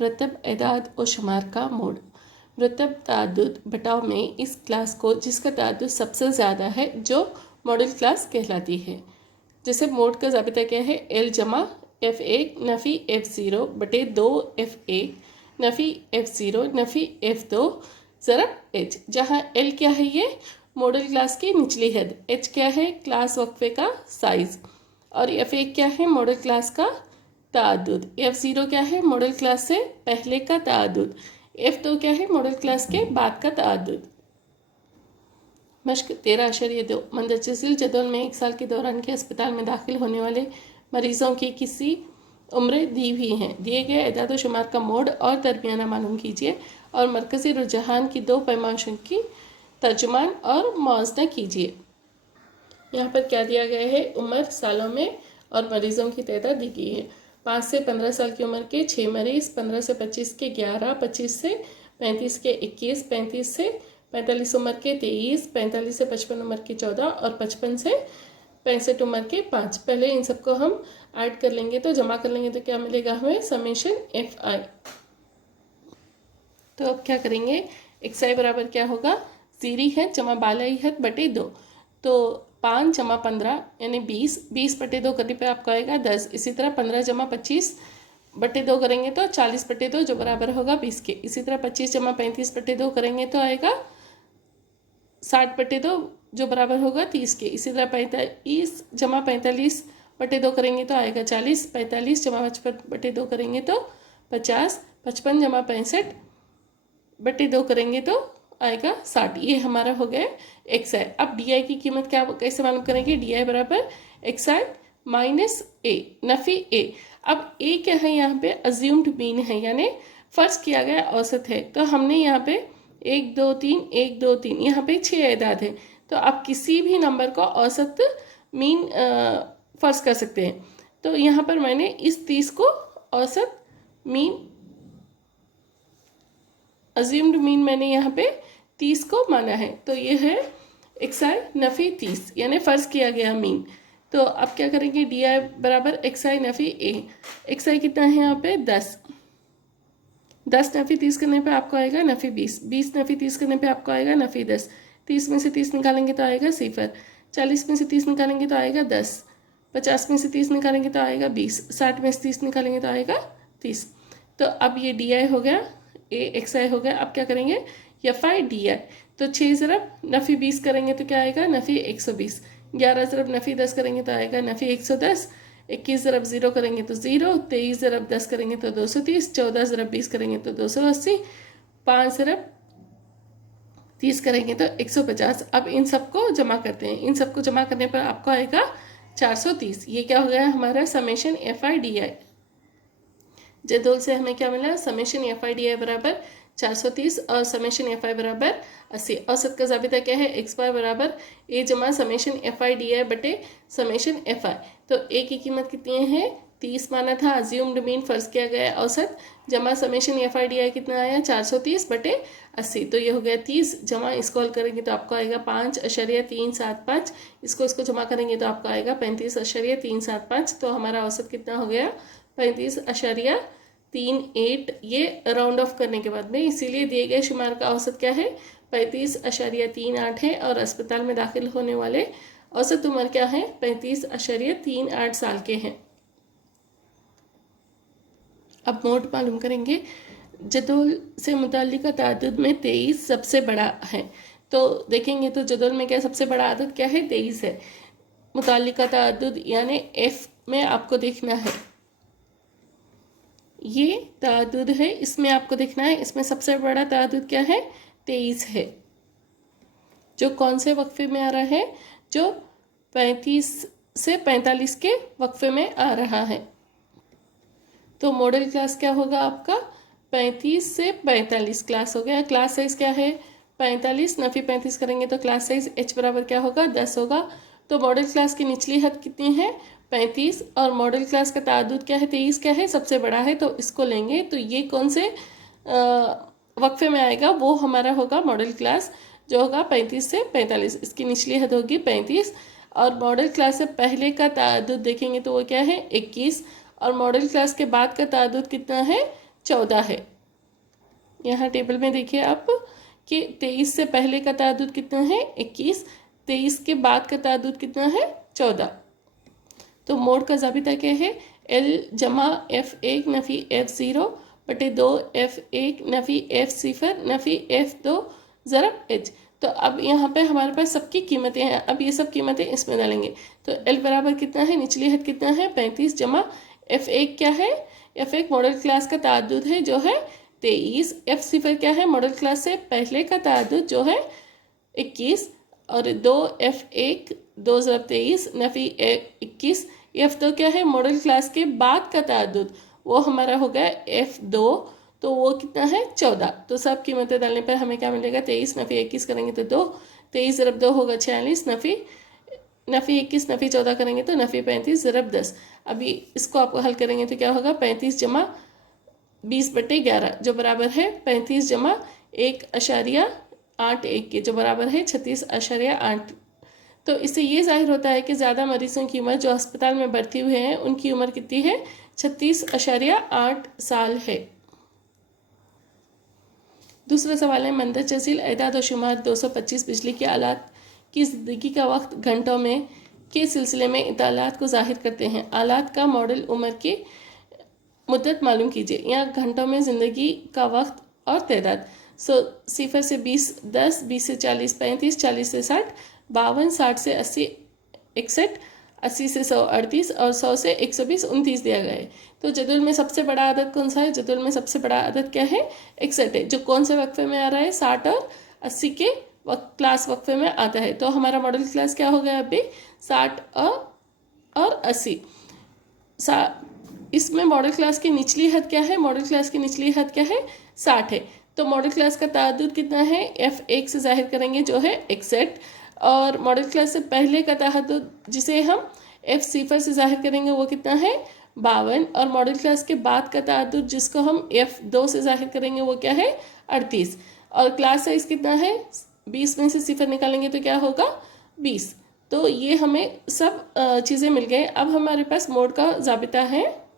मुरतब एदाद और शुमार का मोड। मुरतब ताद्दुद बटाव में इस क्लास को जिसका ताद्दुद सबसे ज़्यादा है जो मॉडल क्लास कहलाती है। जैसे मोड का ज़ाबिता क्या है, एल जमा F1 नफ़ी F0 बटे 2 F1 नफ़ी F0 नफ़ी F2 ज़रब H, जहाँ L क्या है ये मॉडल क्लास की निचली हद, H क्या है क्लास वक्फे का साइज़, और F1 क्या है मॉडल क्लास का ताद्दुद, F0 क्या है मॉडल क्लास से पहले का ताद्दुद, F2 क्या है मॉडल क्लास के बाद का ताद्दुद। मश्क 13.2 मंदरजसील जदवल में 1 साल के दौरान के अस्पताल में दाखिल होने वाले मरीजों की किसी उम्र दी हुई हैं। दिए गए एदाद व शुमार का मोड और दरमियाना मालूम कीजिए और मरकज़ी रुझान की 2 पैमाइशों की तर्जुमान और मुआवजा कीजिए। यहाँ पर क्या दिया गया है, उम्र सालों में और मरीज़ों की तादाद दी गई है। 5 से 15 साल की उम्र के 6 मरीज़, 15 से 25 के 11, 25 से 35 के 21, 35 से 45 उम्र के 23, 45 से 55 उम्र के 14 और 55 से 65 उम्र के 5। पहले इन सबको हम ऐड कर लेंगे तो जमा कर लेंगे तो क्या मिलेगा हमें, समेशन FI। तो अब क्या करेंगे, XI बराबर क्या होगा, ज़ीरी है जमा बालाई है बटे 2, तो 5 जमा 15 यानी 20, 20 बटे 2 करने पे आपको आएगा 10। इसी तरह 15 जमा 25 बटे 2 करेंगे तो 40 बटे 2 जो बराबर होगा 20 के। इसी तरह 25 जमा 35 बटे 2 करेंगे तो आएगा 60 बटे 2 जो बराबर होगा 30 के। इसी तरह 45 जमा 45 बटे 2 करेंगे तो आएगा 40, 45 जमा 55 बटे 2 करेंगे तो 50, 55 जमा 65 बटे 2 करेंगे तो आएगा 60। ये हमारा हो गया XI। अब DI की कीमत क्या कैसे मालूम करेंगे, DI बराबर XI माइनस A नफ़ी A। अब A क्या है, यहाँ पे अज्यूम्ड मीन है यानी फ़र्ज़ किया गया औसत है। तो हमने यहाँ पे 1 2 3 1 2 3 यहाँ पे 6 एदाद है, तो आप किसी भी नंबर को औसत मीन फ़र्ज़ कर सकते हैं। तो यहाँ पर मैंने इस 30 को औसत मीन अज्यूम्ड मीन मैंने यहाँ पे 30 को माना है, तो ये है XI नफ़ी 30 यानी फ़र्ज़ किया गया मीन। तो अब क्या करेंगे, DI बराबर XI नफ़ी A। XI कितना है यहाँ पे 10, 10 नफ़ी 30 करने पे आपको आएगा नफ़ी 20, 20 नफ़ी 30 करने पे आपको आएगा नफ़ी 10, 30 में से 30 निकालेंगे तो आएगा 0, 40 में से 30 निकालेंगे तो आएगा 10, 50 में से 30 निकालेंगे तो आएगा 20, 60 में से 30 निकालेंगे तो आएगा 30। तो अब ये DI हो गया, XI हो गया। अब क्या करेंगे, FI DI, तो 6 ज़रब नफ़ी 20 करेंगे तो क्या आएगा नफ़ी 120, 11 ज़रब नफ़ी 10 करेंगे तो आएगा नफ़ी 110, 21 ज़रब 0 करेंगे तो 0, 23 ज़रब 10 करेंगे तो 230, 14 ज़रब 20 करेंगे तो 280, 5 ज़रब 30 करेंगे तो 150। अब इन सबको जमा करते हैं, इन सबको जमा करने पर आपको आएगा 430। ये क्या हो गया हमारा समेशन FI DI। जदोल से हमें क्या मिला, समेशन FI DI बराबर 430 और समेशन FI बराबर 80। औसत का ज़ाबिता क्या है, XY बराबर A जमा समेशन FI DI बटे समेशन FI। तो A की कीमत कितनी है, 30 माना था, अज्यूम्ड मीन फ़र्ज़ किया गया औसत, जमा समेशन FI DI कितना आया 430 बटे 80। तो ये हो गया 30 जमा, इसको हल करेंगे तो आपको आएगा 5.375, इसको जमा करेंगे तो आपको आएगा 35.375। तो हमारा औसत कितना हो गया 35.38। ये राउंड ऑफ करने के बाद में, इसीलिए दिए गए शुमार का औसत क्या है 35.38 है और अस्पताल में दाखिल होने वाले औसत उम्र क्या है 35.38 साल के हैं। अब मोड मालूम करेंगे। जदोल से मुताल्लिका तादाद में 23 सबसे बड़ा है। तो देखेंगे तो जदोल में क्या सबसे बड़ा आदद क्या है 23 है। मुताल्लिका तादाद यानी F में आपको देखना है, ये तादाद है, इसमें आपको देखना है, इसमें सबसे बड़ा तादाद क्या है 23 है, जो कौन से वक्फे में आ रहा है, जो 35 से 45 के वक्फे में आ रहा है। तो मॉडल क्लास क्या होगा आपका 35 से 45 क्लास हो गया। क्लास साइज क्या है 45 नफ़ी 35 करेंगे तो क्लास साइज H बराबर क्या होगा 10 होगा। तो मॉडल क्लास की निचली हद कितनी है 35 और मॉडल क्लास का तादाद क्या है 23 क्या है सबसे बड़ा है, तो इसको लेंगे तो ये कौन से वक्फे में आएगा, वो हमारा होगा मॉडल क्लास जो होगा 35 से 45। इसकी निचली हद होगी 35 और मॉडल क्लास से पहले का तादाद देखेंगे तो वो क्या है 21 और मॉडल क्लास के बाद का तादाद कितना है 14 है। यहाँ टेबल में देखिए आप कि 23 से पहले का ताअद्दुद कितना है 21, 23 के बाद का ताअद्दुद कितना है 14। तो मोड का ज़ाबिता क्या है, L जमा F1 नफ़ी F0 बटे 2 F1 नफ़ी F0 नफ़ी F2 ज़रब H। तो अब यहाँ पे हमारे पास सबकी कीमतें हैं, अब ये सब कीमतें इसमें डालेंगे। तो L बराबर कितना है, निचली हद कितना है 35 जमा F1 क्या है, F1 मॉडल क्लास का ताअद्दुद है जो है 23, F0 क्या है मॉडल क्लास से पहले का ताअद्दुद जो है 21 और 2 F1 2 ज़रब 23 नफ़ी 21, F2 क्या है मॉडल क्लास के बाद का ताअद्दुद वो हमारा हो गया F2, तो वो कितना है 14। तो सब कीमतें डालने पर हमें क्या मिलेगा 23 नफ़ी 21 करेंगे तो 2, 23 ज़रब 2 होगा 46 नफ़ी 21 नफ़ी 14 करेंगे तो नफ़ी 35 ज़रब 10। अभी इसको आप हल करेंगे तो क्या होगा 35 जमा 20 बटे 11 जो बराबर है 35 जमा 1.81 के जो बराबर है 36.8। तो इससे ये जाहिर होता है कि ज़्यादा मरीजों की उम्र जो अस्पताल में भर्ती हुए हैं उनकी उम्र कितनी है 36.8 साल है। दूसरा सवाल है मंदर जसील एदाद व शुमार 225 बिजली के आलात की ज़िंदगी का वक्त घंटों में के सिलसिले में इतालात को जाहिर करते हैं। आलात का मॉडल उम्र की मुद्दत मालूम कीजिए। यहाँ घंटों में ज़िंदगी का वक्त और तादाद। 0 से 20 10, 20 से 40 35, 40 से 60 52, 60 से 80 61, 80 से 100 38 और 100 से 120 29 दिया गया है। तो जदुल में सबसे बड़ा अदद कौन सा है, जदुल में सबसे बड़ा अदद क्या है 61 है, जो कौन से वक्फे में आ रहा है 60 और 80 के क्लास वक्फे में आता है। तो हमारा मॉडल क्लास क्या हो गया अभी 60 और 80। इसमें मॉडल क्लास की निचली हद क्या है, मॉडल क्लास की निचली हद क्या है 60 है। तो मॉडल क्लास का ताअद्दुद कितना है F1 से जाहिर करेंगे जो है 61, और मॉडल क्लास से पहले का ताअद्दुद जिसे हम F0 से जाहिर करेंगे वो कितना है 52, और मॉडल क्लास के बाद का ताअद्दुद जिसको हम F2 से जाहिर करेंगे वो क्या है 38, और क्लास साइज कितना है 20 में से 0 निकालेंगे तो क्या होगा 20। तो ये हमें सब चीज़ें मिल गए। अब हमारे पास मोड का ज़ाबिता है,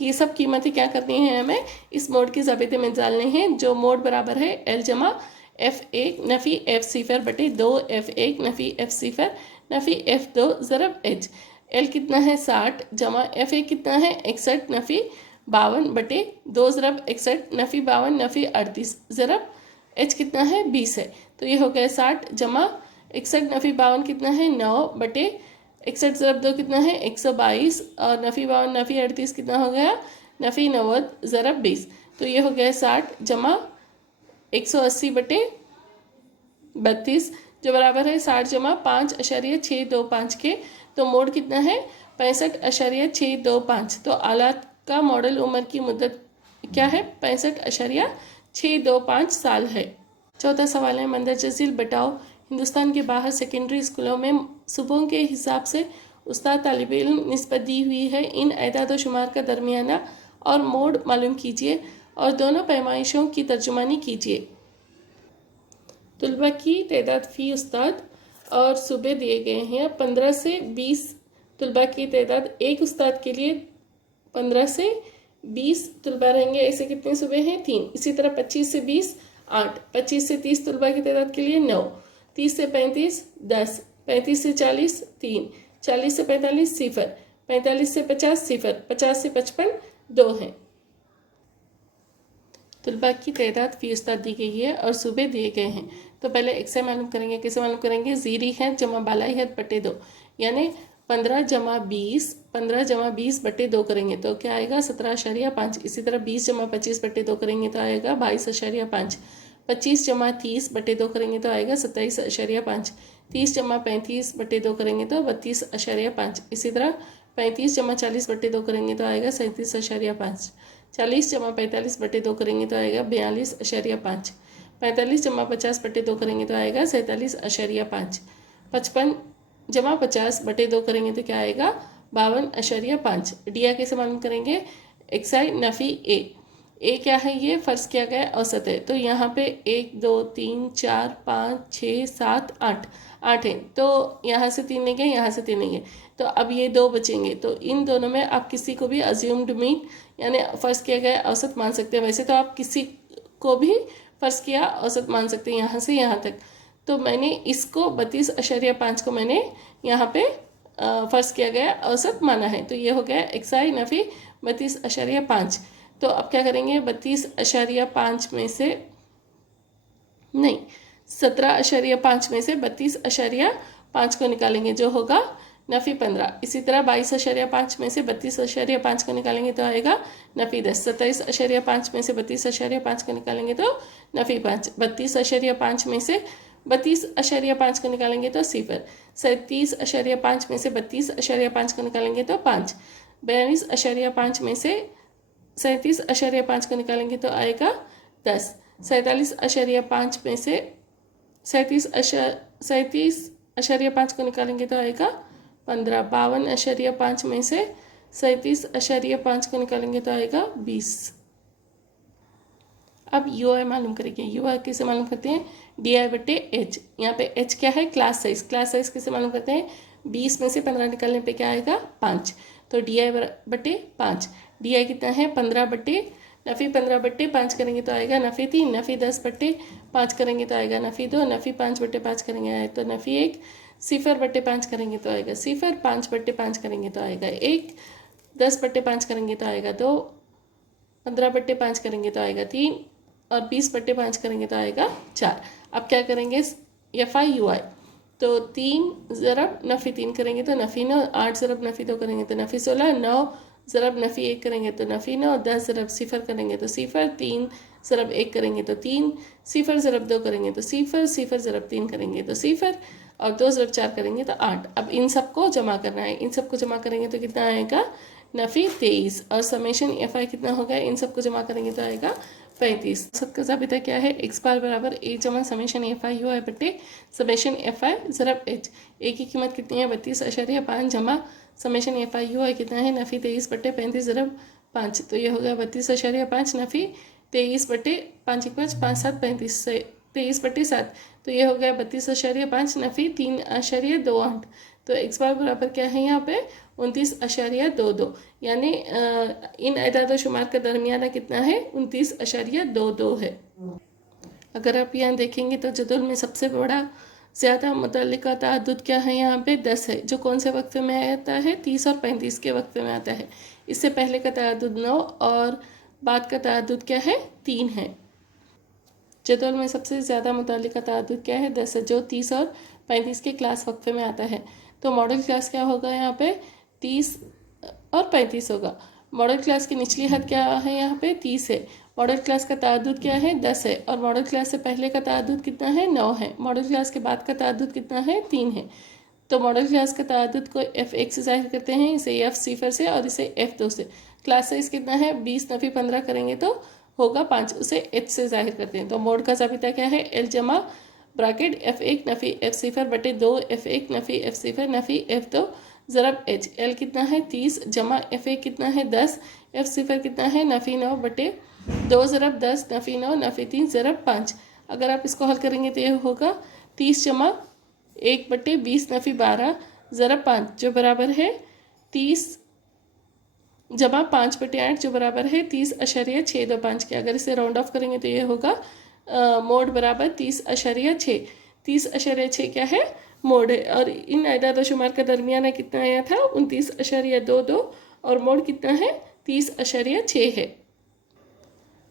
ये सब कीमतें क्या करनी है हमें इस मोड के ज़ाबिते में डालने हैं, जो मोड बराबर है L जमा F1 नफ़ी F0 बटे 2 F1 नफ़ी F0 नफ़ी F2 ज़रब H। L कितना है 60 जमा F1 कितना है 61 नफ़ी 52 बटे 2 ज़रब 61 नफ़ी 52 नफ़ी 38 ज़रब H कितना है 20 है। तो ये हो गया 60 जमा 61 नफ़ी 52 कितना है 9 बटे 61 ज़रब 2 कितना है 122, और नफ़ी 52 नफ़ी 38 कितना हो गया नफ़ी 90 ज़रब 20। तो ये हो गया 60 जमा 180 बटे 32 जो बराबर है 60 जमा 5.625 के। तो मोड कितना है 65.625। तो आलात का मॉडल उम्र की मुद्दत क्या है 65.625 साल है। चौथा सवाल है मंदर जसील बताओ हिंदुस्तान के बाहर सेकेंडरी स्कूलों में सुबह के हिसाब से उस्ताद तालिब इल्म निस्बत दी हुई है। इन एदाद व शुमार का दरमियाना और मोड मालूम कीजिए और दोनों पैमाइशों की तर्जुमानी कीजिए। तुलबा की तादाद फ़ी उस्ताद और सूबे दिए गए हैं। 15 से 20 तुलबा की तादाद एक उस्ताद के लिए 15 से 20 तुलबा रहेंगे। ऐसे कितने सूबे हैं 3। इसी तरह 25 से 20 8, 25 से 30 तुलबा की तादाद के लिए 9, 30 से 35 10, 35 से 40 3, 40 से 45 0, 45 से 50 0, 50 से 55 2 हैं। तुलबा की तादाद फ़ी उस्ताद दी गई है और सूबे दिए गए हैं। तो पहले एक्से मालूम करेंगे। कैसे मालूम करेंगे, ज़ीरी है जमा बालाई है बटे 2, यानी 15 जमा 20 बटे 2 करेंगे तो क्या आएगा 17.5। इसी तरह 20 जमा 25 बटे 2 करेंगे तो आएगा 22.5। 25 जमा 30 बटे 2 करेंगे तो आएगा 27.5। 30 जमा 35 बटे 2 करेंगे तो 32.5। इसी तरह 35 जमा 40 बटे 2 करेंगे तो आएगा 37.5। 40 जमा 45 बटे 2 करेंगे तो आएगा 42.5। 45 जमा 50 बटे 2 करेंगे तो आएगा 47.5। 55 जमा 50 बटे 2 करेंगे तो क्या आएगा 52.5। डिया कैसे मालूम करेंगे, एक्साई नफ़ी ए क्या है, ये फ़र्ज़ किया गया औसत है। तो यहाँ पे 1 2 3 4 5 6 7 8 है। तो यहाँ से 3 लेंगे, यहाँ से 3 लेंगे, तो अब ये 2 बचेंगे। तो इन दोनों में आप किसी को भी अज्यूम्ड मीन यानी फ़र्ज किया गया औसत मान सकते हैं। वैसे तो आप किसी को भी फ़र्ज किया औसत मान सकते हैं यहाँ से यहाँ तक। तो मैंने इसको 32.5 को मैंने यहाँ पे फ़र्ज किया गया औसत माना है। तो ये हो गया एक्साई नफ़ी 32.5। तो अब क्या करेंगे, 32.5 में से नहीं 17.5 में से 32.5 को निकालेंगे जो होगा नफ़ी 15। इसी तरह 22.5 में से 32.5 को निकालेंगे तो आएगा नफ़ी 10। 27.5 में से 32.5 को निकालेंगे तो नफ़ी 5। 32.5 में से 32.5 को निकालेंगे तो 0। 37.5 में से 32.5 को निकालेंगे तो 5। 42.5 में से 37.5 को निकालेंगे तो आएगा 10। 47.5 में से 37.5 को निकालेंगे तो आएगा 15। 52.5 में से 37.5 को निकालेंगे तो आएगा 20। अब यू आई मालूम करेंगे। यू आई कैसे मालूम करते हैं, डी आई बटे एच। यहाँ पे एच क्या है, क्लास साइज। क्लास साइज कैसे मालूम करते हैं, 20 में से 15 निकालने पे क्या आएगा 5। तो डी आई बटे 5। डी आई कितना है 15 बटे नफ़ी 15 बटे 5 करेंगे तो आएगा नफ़ी 3। नफ़ी 10 बटे 5 करेंगे तो आएगा नफ़ी 2। नफ़ी 5 बटे 5 करेंगे आए तो नफ़ी 1। 0 बटे 5 करेंगे तो आएगा 0। 5 बटे 5 करेंगे तो आएगा 1। 10 बटे 5 करेंगे तो आएगा 2। 15 बटे 5 करेंगे तो आएगा 3 और 20 बटे 5 करेंगे तो आएगा 4। अब क्या करेंगे, एफ आई यू आई। तो 3 ज़रब नफ़ी 3 करेंगे तो नफ़ी 9। 8 ज़रब नफ़ी 2 करेंगे तो नफ़ी 16। 9 ज़रब नफ़ी 1 करेंगे तो नफ़ी 9। 10 ज़रब 0 करेंगे तो 0। 3 ज़रब 1 करेंगे तो 3। 0 ज़रब 2 करेंगे तो 0। 0 ज़रब 3 करेंगे तो 0 और 2 ज़रब 4 करेंगे तो 8। अब इन सबको जमा करना है। इन सबको जमा करेंगे तो कितना आएगा नफ़ी 23 और समेशन एफ आई कितना होगा, इन सबको जमा करेंगे तो आएगा 35। सबका ज़ाबिता क्या है, एक्स बार बराबर ए जमा समेशन एफ आई यू आई बटे समेशन एफ आई ज़रब एच। ए की कीमत कितनी है 32.5 जमा समेशन एफ आई यू आई कितना है नफ़ी 23 बटे 35 ज़रब 5। तो ये हो गया 32.5 नफ़ी 23 बटे 5 एक 5 5 7 35 से 23 बटे 7। तो ये हो गया 32.5 नफ़ी 3.28। तो एक्स बार बराबर क्या है यहाँ पे 29.22। यानी इन अदाद शुमार का दरमियाना कितना है 29.22 है। अगर आप यहाँ देखेंगे तो जदुल में सबसे बड़ा ज़्यादा मुतल्लिका ताअद्दुद क्या है, यहाँ पे 10 है, जो कौन से वक्फे में आता है 30 और 35 के वक्फे में आता है। इससे पहले का ताअद्दुद 9 और बाद का ताअद्दुद क्या है 3 है। जदुल में सबसे ज़्यादा मुतल्लिका ताअद्दुद क्या है 10 है, जो 30 और 35 के क्लास वक्फे में आता है। तो मॉडल क्लास क्या होगा यहाँ पे 30 और 35 होगा। मॉडल क्लास की निचली हद क्या है यहाँ पे 30 है। मॉडल क्लास का ताअद्दुद क्या है 10 है और मॉडल क्लास से पहले का ताअद्दुद कितना है 9 है। मॉडल क्लास के बाद का ताअद्दुद कितना है 3 है। तो मॉडल क्लास का ताअद्दुद को F1 से जाहिर करते हैं, इसे F0 से और इसे F2 से। क्लास साइज कितना है 20 नफ़ी 15 करेंगे तो होगा 5, उसे H से जाहिर करते हैं। तो मोड का ज़ाबिता क्या है L जमा ब्रैकेट F1 नफ़ी F0 बटे 2 F1 नफ़ी F0 नफ़ी F2 ज़रब H। L कितना है 30 जमा F1 कितना है 10 F0 कितना है नफ़ी 9 बटे 2 ज़रब 10 नफ़ी 9 नफ़ी 3 ज़रब 5। अगर आप इसको हल करेंगे तो यह होगा 30 जमा 1 बटे 20 नफ़ी 12 ज़रब 5 जो बराबर है 30 जमा 5 बटे 8 जो बराबर है 30.625 के। अगर इसे राउंड ऑफ करेंगे तो ये होगा मोड बराबर 30.6। 30.6 क्या है मोड है। और इन अदाद व शुमार का दरमियाना कितना आया था 29.22 और मोड कितना है 30.6 है।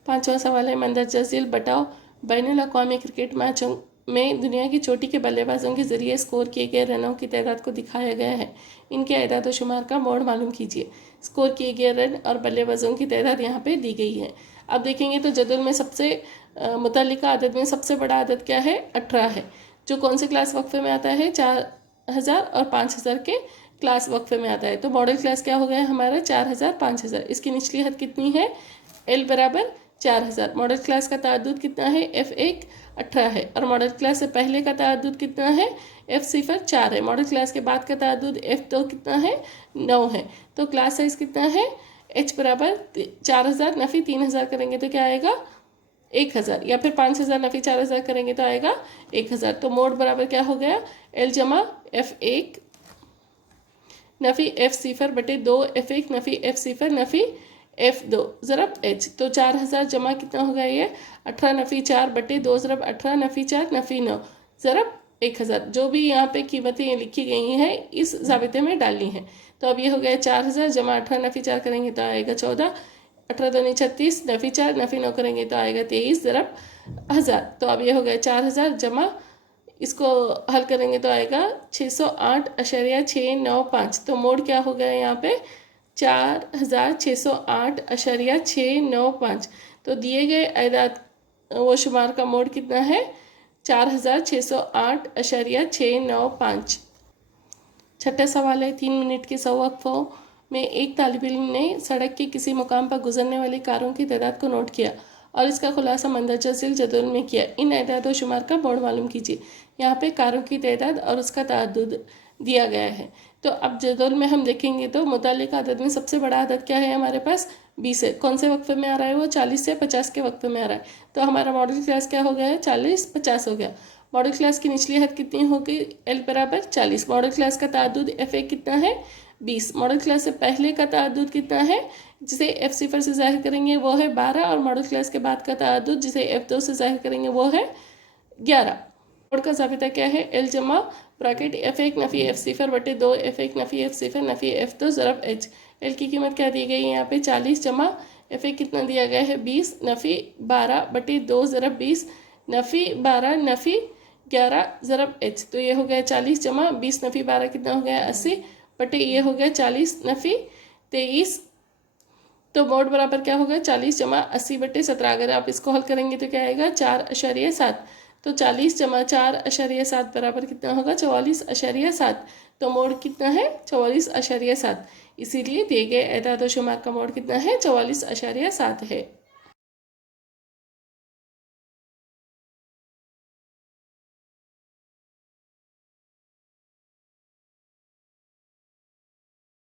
5वां सवाल है मंदरजा झील बताओ बैनुल अक़वामी क्रिकेट मैचों में दुनिया की चोटी के बल्लेबाजों के जरिए स्कोर किए गए रनों की तादाद को दिखाया गया है। इनके अदाद व शुमार का मोड मालूम कीजिए। स्कोर किए गए रन और बल्लेबाजों की तादाद यहाँ पे दी गई है। अब देखेंगे तो जदुल में सबसे मुतल्लिका आदद में सबसे बड़ा आदद क्या है 18 है, जो कौन से क्लास वक्फे में आता है 4000 और 5000 के क्लास वक्फे में आता है। तो मॉडल क्लास क्या हो गया हमारा 4000 5000। इसकी निचली हद कितनी है L बराबर 4000। मॉडल क्लास का ताअद्दुद कितना है F1 18 है और मॉडल क्लास से पहले का ताअद्दुद कितना है F0 4 है। मॉडल क्लास के बाद का ताअद्दुद F2 कितना है 9 है। तो क्लास साइज कितना है H बराबर 4000 नफ़ी 3000 करेंगे तो क्या आएगा 1000 या फिर 5000 नफ़ी 4000 करेंगे तो आएगा 1000। तो मोड बराबर क्या हो गया L जमा F1 नफ़ी F0 बटे 2 F1 नफ़ी F0 नफ़ी F2 ज़रब H। तो 4000 जमा कितना होगा ये 18 नफ़ी 4 बटे 2 ज़रब 18 नफ़ी 4 नफ़ी 9 ज़रब 1000। जो भी यहाँ पे कीमतें लिखी गई हैं इस ज़ाबिते में डालनी है। तो अब ये हो गया 4000 जमा 18 नफ़ी 4 करेंगे तो आएगा 14, 18 दूनी 36 नफ़ी 4 नफ़ी 9 करेंगे तो आएगा 23 ज़रब 1000। तो अब ये हो गया 4000 जमा, इसको हल करेंगे तो आएगा 608.695। तो मोड क्या हो गया यहाँ पे 4608.695। तो दिए गए अदाद वो शुमार का मोड कितना है 4608.695। छठा सवाल है 3 मिनट के 100 वक्फों में एक तालिब इल्म ने सड़क के किसी मुकाम पर गुजरने वाली कारों की तादाद को नोट किया और इसका खुलासा मंदरजा झील जदवल में किया। इन अदाद व शुमार का मोड मालूम कीजिए। यहाँ पे कारों की तादाद और उसका ताअद्दुद दिया गया है। तो अब जदवल में हम देखेंगे तो मुतालिका अदद में सबसे बड़ा अदद क्या है हमारे पास 20 है। कौन से वक्फे में आ रहा है वो 40 से 50 के वक्फे में आ रहा है। तो हमारा मॉडल क्लास क्या हो गया है 40-50 हो गया। मॉडल क्लास की निचली हद कितनी होगी L बराबर 40। मॉडल क्लास का ताअद्दुद F1 कितना है 20। मॉडल क्लास से पहले का ताअद्दुद कितना है जिसे F0 से जाहिर करेंगे वो है 12 और मॉडल क्लास के बाद का ताअद्दुद जिसे F2 से जाहिर करेंगे वो है 11। मोड का ज़ाबिता क्या है L जमा ब्रैकेट F1 नफ़ी F0 बटे 2 F1 नफ़ी F0 नफ़ी F2 ज़रब H। L की कीमत क्या दी गई है यहाँ पे 40 जमा F1 कितना दिया गया है 20 नफ़ी 12 बटे 2 ज़रब 20 नफ़ी 12 नफ़ी 11 ज़रब H। तो ये हो गया 40 जमा 20 नफ़ी 12 कितना हो गया 80 बटे ये हो गया 40 नफ़ी 23। तो मोड बराबर क्या होगा 40 जमा 80 बटे 17। अगर आप इसको हल करेंगे तो क्या आएगा 4.7। तो 40 जमा 4.7 बराबर कितना होगा 44.7। तो मोड कितना है 44.7। इसीलिए दिए गए एदाद व शुमार का मोड कितना है 44.7 है।